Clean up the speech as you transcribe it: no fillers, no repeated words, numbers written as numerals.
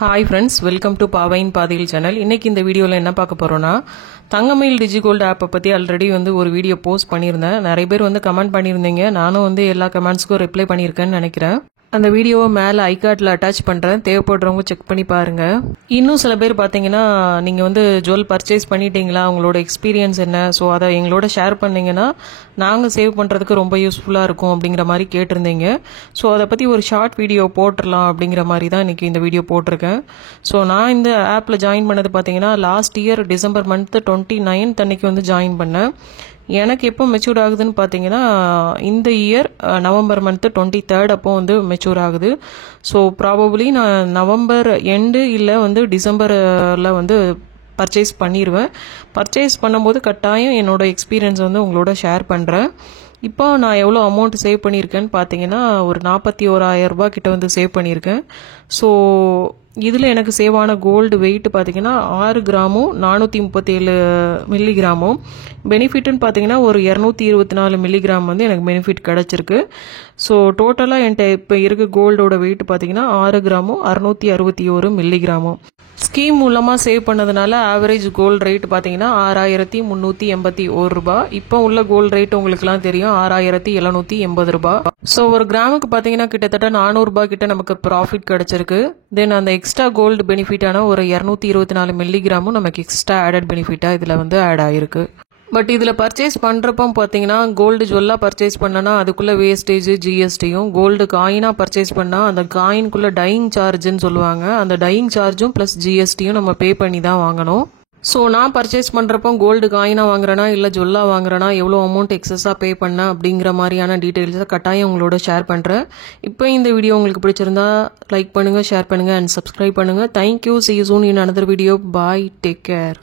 Hi friends, welcome to Pavain Padil channel. இன்னைக்கு இந்த வீடியோல என்ன பார்க்க போறோம்னா தங்கமயில் டிஜிகோல்ட் ஆப் பத்தி ஆல்ரெடி ஒரு வீடியோ போஸ்ட் பண்ணியிருந்தேன். நிறைய பேர் கமெண்ட் பண்ணியிருந்தீங்க. நானும் எல்லா கமெண்ட்ஸ்க்கும் ரிப்ளை பண்ணியிருக்கேன்னு நினைக்கிறேன். அந்த வீடியோவை மேலே ஐகார்டில் அட்டாச் பண்ணுறேன். தேவைப்படுறவங்க செக் பண்ணி பாருங்கள். இன்னும் சில பேர் பார்த்தீங்கன்னா நீங்கள் ஜுவல் பர்ச்சேஸ் பண்ணிட்டீங்களா, உங்களோட எக்ஸ்பீரியன்ஸ் என்ன, ஸோ அதை எங்களோட ஷேர் பண்ணிங்கன்னா நாங்கள் சேவ் பண்ணுறதுக்கு ரொம்ப யூஸ்ஃபுல்லாக இருக்கும் அப்படிங்கிற மாதிரி கேட்டிருந்தீங்க. ஸோ அதை பற்றி ஒரு ஷார்ட் வீடியோ போட்டுடலாம் அப்படிங்கிற மாதிரி தான் இன்றைக்கி இந்த வீடியோ போட்டிருக்கேன். ஸோ நான் இந்த ஆப்பில் ஜாயின் பண்ணது பார்த்தீங்கன்னா லாஸ்ட் இயர் டிசம்பர் மந்த் 29 அன்னைக்கு ஜாயின் பண்ணேன். எனக்கு எப்போ மெச்சூர் ஆகுதுன்னு பார்த்தீங்கன்னா இந்த இயர் நவம்பர் மந்த் 23 அப்போ மெச்சூர் ஆகுது. ஸோ ப்ராபப்ளி நான் நவம்பர் எண்டு இல்லை டிசம்பரில் பர்ச்சேஸ் பண்ணிடுவேன். பர்ச்சேஸ் பண்ணும்போது கட்டாயம் என்னோட எக்ஸ்பீரியன்ஸ் உங்களோட ஷேர் பண்ணுறேன். இப்போ நான் எவ்வளோ அமௌண்ட் சேவ் பண்ணியிருக்கேன்னு பார்த்தீங்கன்னா ஒரு 41,000 ரூபாய் கிட்ட சேவ் பண்ணியிருக்கேன். ஸோ இதில் எனக்கு சேவான கோல்டு வெயிட் பார்த்தீங்கன்னா 6 கிராமும் 437 மில்லிகிராமும். பெனிஃபிட்னு பார்த்தீங்கன்னா ஒரு 224 மில்லிகிராம் எனக்கு பெனிஃபிட் கிடச்சிருக்கு. ஸோ டோட்டலாக என்கிட்ட இப்போ இருக்க கோல்டோட வெயிட் பார்த்தீங்கன்னா 6 கிராமும் 661 மில்லிகிராமும். ஸ்கீம் மூலமாக சேவ் பண்ணதுனால ஆவரேஜ் கோல்டு ரேட் பார்த்தீங்கன்னா 6,381 ரூபாய். இப்போ உள்ள கோல்டு ரேட் உங்களுக்குலாம் தெரியும் 6,780 ரூபாய். ஸோ ஒரு கிராமுக்கு பார்த்தீங்கன்னா கிட்டத்தட்ட 400 ரூபாய் கிட்ட நமக்கு ப்ராஃபிட் கிடைச்சிருக்கு. தென் அந்த எக்ஸ்ட்ரா கோல்டு பெனிஃபிட்டான ஒரு 224 மில்லிகிராமும் நமக்கு எக்ஸ்ட்ரா ஆடட் பெனிஃபிட்டாக இதில் ஆட் ஆயிருக்கு. பட் இதில் பர்ச்சேஸ் பண்ணுறப்போ பார்த்தீங்கன்னா கோல்டு ஜுவல்லாக பர்ச்சேஸ் பண்ணனா அதுக்குள்ளே வேஸ்டேஜ் ஜிஎஸ்டியும், கோல்டு காயினாக பர்ச்சேஸ் பண்ணால் அந்த காயின்குள்ளே டையிங் சார்ஜுன்னு சொல்லுவாங்க, அந்த டையிங் சார்ஜும் ப்ளஸ் ஜிஎஸ்டியும் நம்ம பே பண்ணி தான் வாங்கணும். ஸோ நான் பர்ச்சேஸ் பண்ணுறப்போ கோல்டு காயினாக வாங்குறேனா இல்லை ஜுவல்லாக வாங்குறேனா, எவ்வளோ அமௌண்ட் எக்ஸஸாக பே பண்ணேன் அப்படிங்கிற மாதிரியான டீட்டெயில்ஸை கட்டாயம் உங்களோட ஷேர் பண்ணுறேன். இப்போ இந்த வீடியோ உங்களுக்கு பிடிச்சிருந்தா லைக் பண்ணுங்கள், ஷேர் பண்ணுங்கள் அண்ட் சப்ஸ்கிரைப் பண்ணுங்கள். Thank you. See you soon in another video. Bye. Take care.